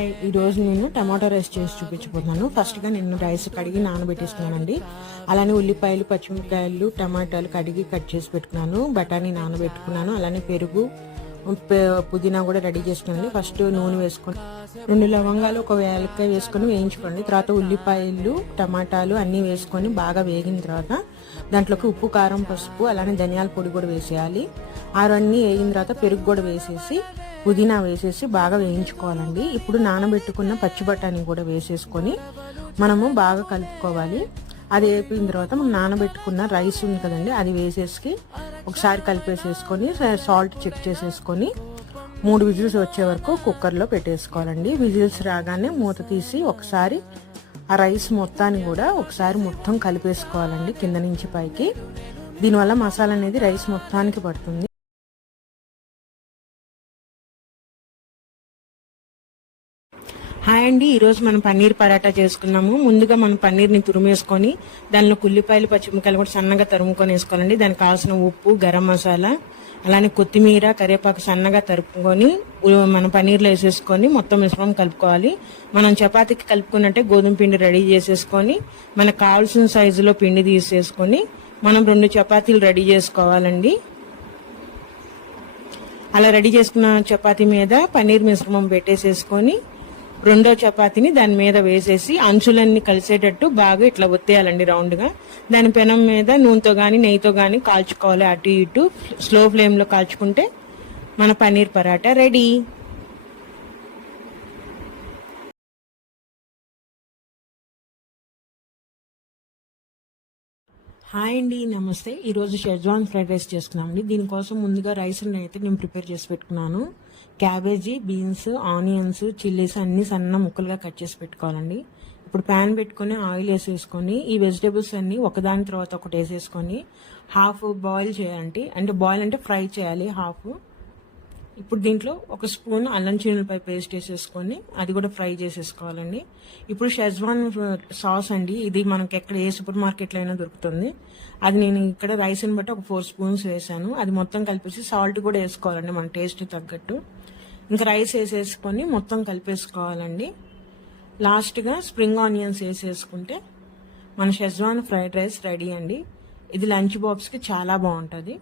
Hi, ఈరోజు నేను tomato rice చేసి చూపించబోతున్నాను. ఫస్ట్గా నేను రైస్ కడిగి నానబెట్టేసుకున్నానండి. అలానే ఉల్లిపాయలు, పచ్చిమిరపకాయలు, టమాటాలు కడిగి కట్ చేసి పెట్టుకున్నాను. బఠానీ నానబెట్టుకున్నాను. అలానే పెరుగు, పుదీనా కూడా రెడీ చేసుకున్నాను. ఫస్ట్ నూనె వేసుకొని 2 లవంగాలు, 1 యాలక్కాయ వేసుకొని వేయించుకోండి. తర్వాత ఉల్లిపాయలు, టమాటాలు అన్నీ వేసుకొని బాగా వేగిన తర్వాత దాంట్లోకి ఉప్పు, కారం, పసుపు అలానే ధనియాల పొడి కూడా వేసేయాలి. అవన్నీ వేగిన తర్వాత పెరుగు కూడా వేసేసి పుదీనా వేసేసి బాగా వేయించుకోవాలండి. ఇప్పుడు నానబెట్టుకున్న పచ్చి బఠానీ కూడా వేసేసుకొని మనము బాగా కలుపుకోవాలి. అది వేపిన తర్వాత మనం నానబెట్టుకున్న రైస్ ఉంది కదండి, అది వేసేసి ఒకసారి కలిపేసేసుకొని సాల్ట్ చెక్ చేసేసుకొని 3 విజిల్స్ వచ్చే వరకు కుక్కర్లో పెట్టేసుకోవాలండి. విజిల్స్ రాగానే మూత తీసి ఒకసారి ఆ రైస్ మొత్తాన్ని కూడా ఒకసారి మొత్తం కలిపేసుకోవాలండి కింద నుంచి పైకి. దీనివల్ల మసాలా అనేది రైస్ మొత్తానికి పడుతుంది. హాయ్ అండి, ఈరోజు మనం పన్నీర్ పరాటా చేసుకున్నాము. ముందుగా మనం పన్నీర్ని తురిమేసుకొని దానిలో ఉల్లిపాయలు, పచ్చిమిరపకాయలు కూడా సన్నగా తరుముకొని వేసుకోవాలండి. దానికి కావాల్సిన ఉప్పు, గరం మసాలా అలానే కొత్తిమీర, కరివేపాకు సన్నగా తరుపుకొని మన పన్నీర్లో వేసేసుకొని మొత్తం మిశ్రమం కలుపుకోవాలి. మనం చపాతీకి కలుపుకున్నట్టే గోధుమ పిండి రెడీ చేసేసుకొని మనకు కావాల్సిన సైజులో పిండి తీసేసుకొని మనం 2 చపాతీలు రెడీ చేసుకోవాలండి. అలా రెడీ చేసుకున్న చపాతీ మీద పన్నీర్ మిశ్రమం పెట్టేసేసుకొని రెండో చపాతీని దాని మీద వేసేసి అంచులన్నీ కలిసేటట్టు బాగా ఇట్లా ఒత్తేయాలండి రౌండ్గా. దాని పెనం మీద నూనెతో కానీ నెయ్యితో కానీ కాల్చుకోవాలి. అటు ఇటు స్లో ఫ్లేమ్లో కాల్చుకుంటే మన పన్నీర్ పరాటా రెడీ. హాయ్ అండి, నమస్తే. ఈరోజు షెజ్వాన్ ఫ్రైడ్ రైస్ చేసుకున్నామండి. దీనికోసం ముందుగా రైస్ అయితే నేను ప్రిపేర్ చేసి పెట్టుకున్నాను. క్యాబేజీ, బీన్స్, ఆనియన్స్, చిల్లీస్ అన్ని సన్న ముక్కలుగా కట్ చేసి పెట్టుకోవాలండి. ఇప్పుడు ప్యాన్ పెట్టుకొని ఆయిల్ వేసేసుకొని ఈ వెజిటేబుల్స్ అన్ని ఒకదాని తర్వాత ఒకటి వేసేసుకొని హాఫ్ బాయిల్ చేయాలండి. అంటే బాయిల్ అంటే ఫ్రై చేయాలి హాఫ్. ఇప్పుడు దీంట్లో 1 స్పూన్ అల్లం చిన్నులపాయ పేస్ట్ వేసేసుకొని అది కూడా ఫ్రై చేసేసుకోవాలండి. ఇప్పుడు షెజ్వాన్ సాస్ అండి, ఇది మనకి ఎక్కడ ఏ సూపర్ మార్కెట్లో అయినా దొరుకుతుంది. అది నేను ఇక్కడ రైస్ని బట్టి 4 స్పూన్స్ వేసాను. అది మొత్తం కలిపేసి సాల్ట్ కూడా వేసుకోవాలండి మన టేస్ట్ తగ్గట్టు. ఇంకా రైస్ వేసేసుకొని మొత్తం కలిపేసుకోవాలండి. లాస్ట్గా స్ప్రింగ్ ఆనియన్స్ వేసేసుకుంటే మన షెజ్వాన్ ఫ్రైడ్ రైస్ రెడీ అండి. ఇది లంచ్ బాక్స్కి చాలా బాగుంటుంది.